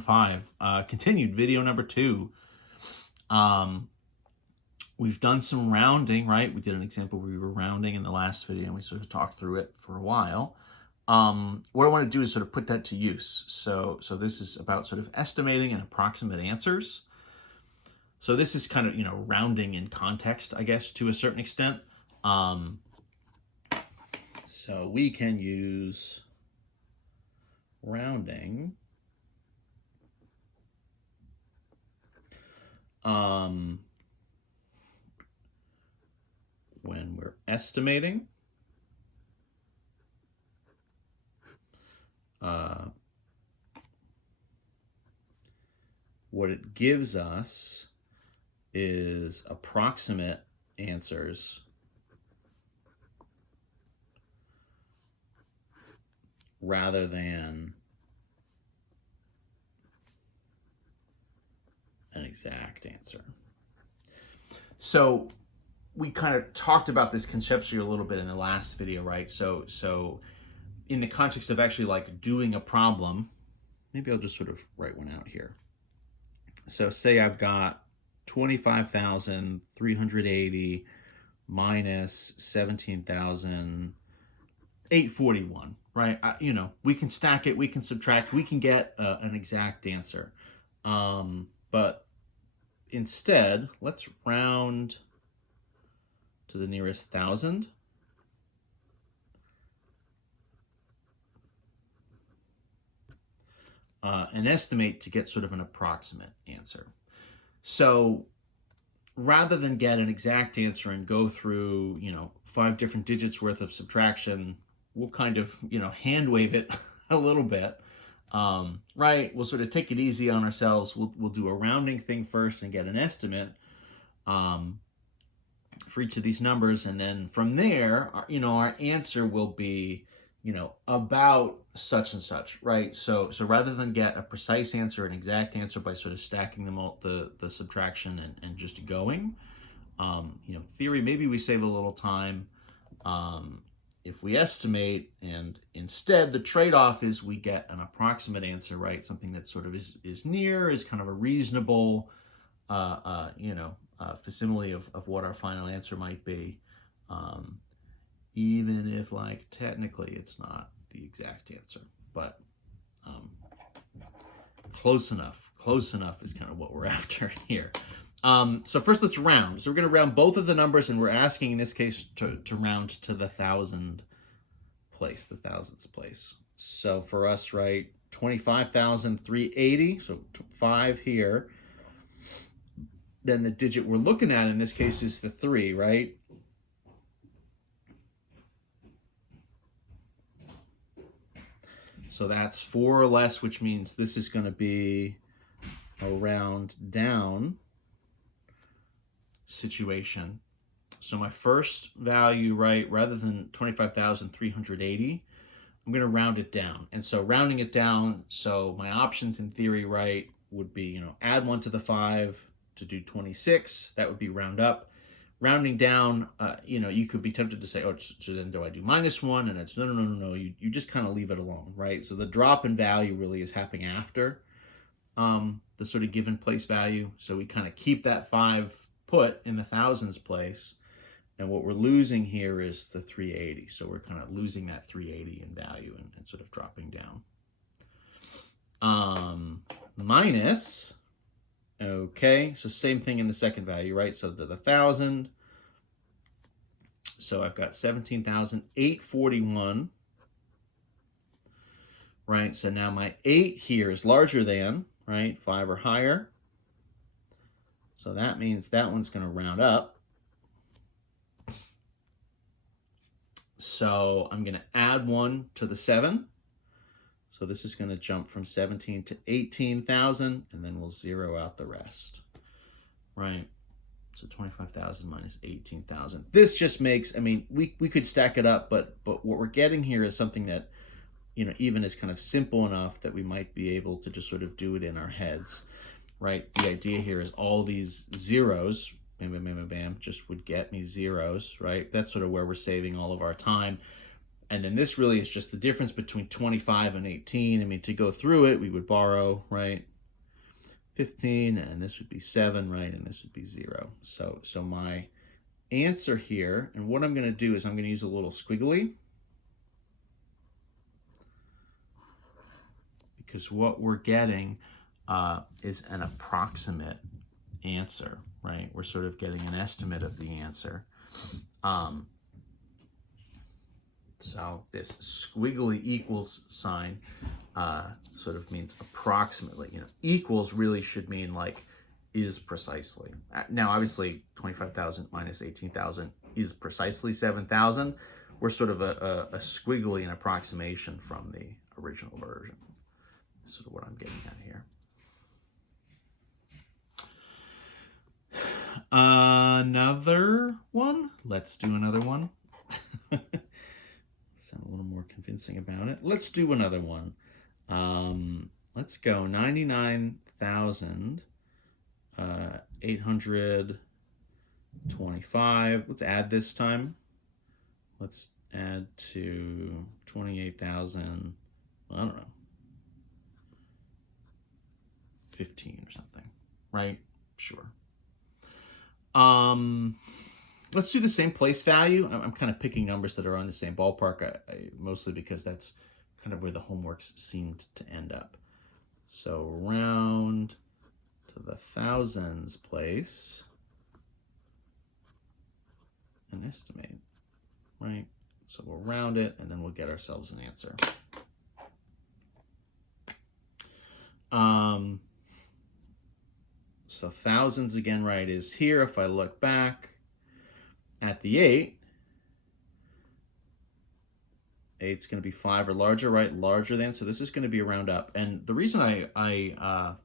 1-5. Continued video number 2. We've done some rounding, right? We did an example where we were rounding in the last video and we sort of talked through it for a while. What I want to do is sort of put that to use. So this is about sort of estimating and approximate answers. So this is kind of, rounding in context, I guess, to a certain extent. So we can use rounding when we're estimating, what it gives us is approximate answers rather than an exact answer. So we kind of talked about this conceptually a little bit in the last video, right? So in the context of actually like doing a problem, maybe I'll just sort of write one out here. So say I've got 25,380 minus 17,841, right? We can stack it, we can subtract, we can get an exact answer. But instead, let's round to the nearest thousand. And estimate to get sort of an approximate answer. So rather than get an exact answer and go through, 5 different digits worth of subtraction, we'll kind of, hand wave it a little bit, right? We'll sort of take it easy on ourselves. We'll do a rounding thing first and get an estimate for each of these numbers. And then from there, our answer will be, about such and such, right? So rather than get a precise answer, an exact answer by sort of stacking them all, the subtraction and just going, theory, maybe we save a little time if we estimate, and instead the trade-off is we get an approximate answer, right? Something that sort of is near, is kind of a reasonable, facsimile of what our final answer might be. Even if, like, technically it's not the exact answer, but close enough is kind of what we're after here. So first let's round. So we're going to round both of the numbers, and we're asking in this case to round to the thousandth place. So for us, right, 25,380, so 5 here. Then the digit we're looking at in this case is the 3, right? So that's 4 or less, which means this is going to be a round down situation. So my first value, right, rather than 25,380, I'm going to round it down. And so rounding it down, so my options in theory, right, would be, add 1 to the 5 to do 26. That would be round up. Rounding down, you could be tempted to say, oh, so then do I do -1? And it's no. You just kind of leave it alone, right? So the drop in value really is happening after the sort of given place value. So we kind of keep that 5 put in the thousands place. And what we're losing here is the 380. So we're kind of losing that 380 in value and sort of dropping down. Minus... Okay, so same thing in the second value, right? So the 1,000. So I've got 17,841, right? So now my 8 here is larger than, right? 5 or higher. So that means that one's going to round up. So I'm going to add 1 to the 7. So this is going to jump from 17 to 18,000, and then we'll zero out the rest, right? So 25,000 minus 18,000. This just makes, we could stack it up, but what we're getting here is something that, even is kind of simple enough that we might be able to just sort of do it in our heads, right? The idea here is all these zeros, bam, just would get me zeros, right? That's sort of where we're saving all of our time. And then this really is just the difference between 25 and 18. I mean, to go through it, we would borrow, right, 15, and this would be 7, right, and this would be 0. So my answer here, and what I'm going to do is I'm going to use a little squiggly, because what we're getting is an approximate answer, right? We're sort of getting an estimate of the answer. So this squiggly equals sign sort of means approximately. You know, equals really should mean like is precisely. Now, obviously, 25,000 minus 18,000 is precisely 7,000. We're sort of a squiggly an approximation from the original version. That's sort of what I'm getting at here. Another one. Let's do another one. Sound a little more convincing about it. Let's do another one. Let's go 99,825. Let's add this time. Let's add to 28,000. I don't know. 15 or something, right? Sure. Let's do the same place value. I'm kind of picking numbers that are on the same ballpark, mostly because that's kind of where the homeworks seemed to end up. So round to the thousands place and estimate, right? So we'll round it and then we'll get ourselves an answer. So thousands again, right, is here. If I look back at the 8, 8's going to be 5 or larger, right? Larger than. So this is going to be a round up. And the reason I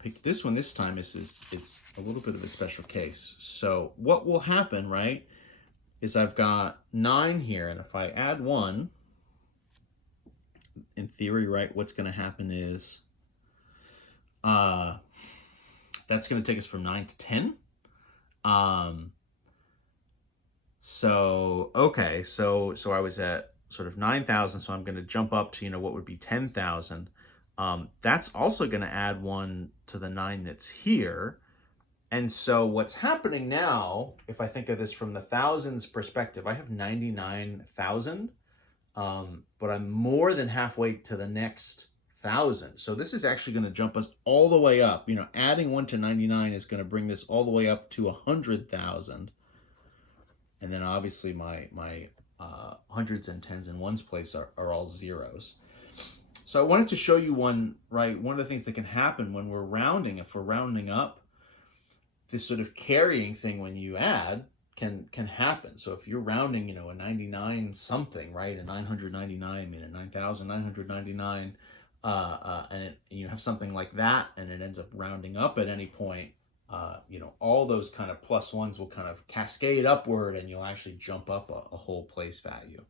picked this one this time is it's a little bit of a special case. So what will happen, right, is I've got 9 here. And if I add 1, in theory, right, what's going to happen is that's going to take us from 9 to 10. So, okay, so I was at sort of 9,000, so I'm going to jump up to, what would be 10,000. That's also going to add 1 to the 9 that's here. And so what's happening now, if I think of this from the thousands perspective, I have 99,000, but I'm more than halfway to the next 1,000. So this is actually going to jump us all the way up. Adding 1 to 99 is going to bring this all the way up to 100,000. And then obviously my hundreds and tens and ones place are all zeros. So I wanted to show you one of the things that can happen when we're rounding. If we're rounding up, this sort of carrying thing when you add can happen. So if you're rounding, a 99 something, right, a 999, a 9,999, and you have something like that, and it ends up rounding up at any point, all those kind of plus ones will kind of cascade upward, and you'll actually jump up a whole place value.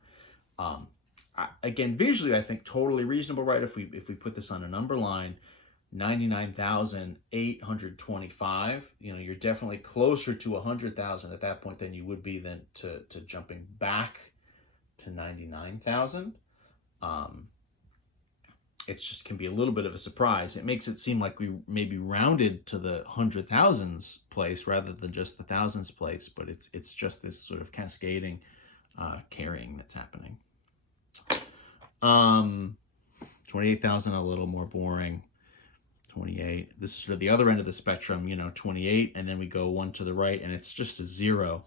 Again, visually, I think totally reasonable, right? If we put this on a number line, 99,825, you're definitely closer to 100,000 at that point than you would be then to jumping back to 99,000. It just can be a little bit of a surprise. It makes it seem like we maybe rounded to the 100,000s place rather than just the thousands place, but it's just this sort of cascading carrying that's happening. 28,000, a little more boring. 28. This is sort of the other end of the spectrum, 28, and then we go 1 to the right, and it's just a 0.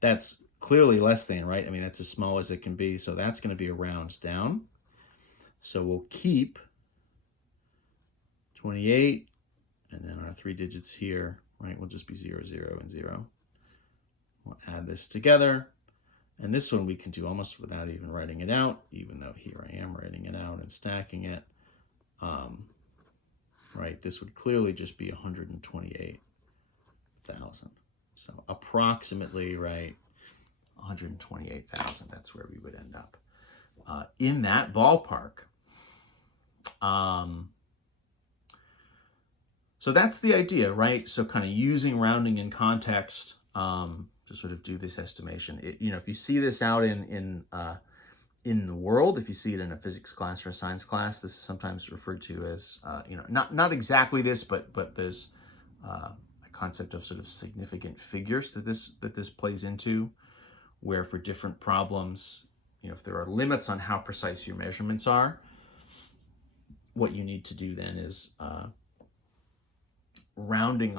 That's clearly less than, right? I mean, that's as small as it can be, so that's going to be a round down. So we'll keep 28, and then our 3 digits here, right, will just be 0, 0, and 0. We'll add this together, and this one we can do almost without even writing it out, even though here I am writing it out and stacking it. Right, this would clearly just be 128,000. So approximately, right, 128,000, that's where we would end up. In that ballpark. So that's the idea, right? So kind of using rounding in context to sort of do this estimation. If you see this out in in the world. If you see it in a physics class or a science class, this is sometimes referred to as, not exactly this, but there's a concept of sort of significant figures that this plays into, where for different problems, if there are limits on how precise your measurements are, what you need to do then is rounding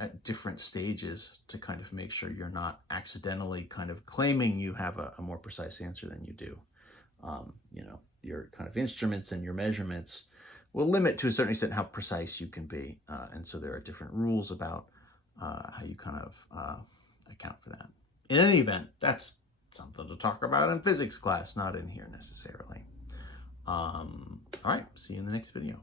at different stages to kind of make sure you're not accidentally kind of claiming you have a more precise answer than you do. Your kind of instruments and your measurements will limit to a certain extent how precise you can be. And so there are different rules about how you kind of account for that. In any event, that's something to talk about in physics class, not in here necessarily. All right, see you in the next video.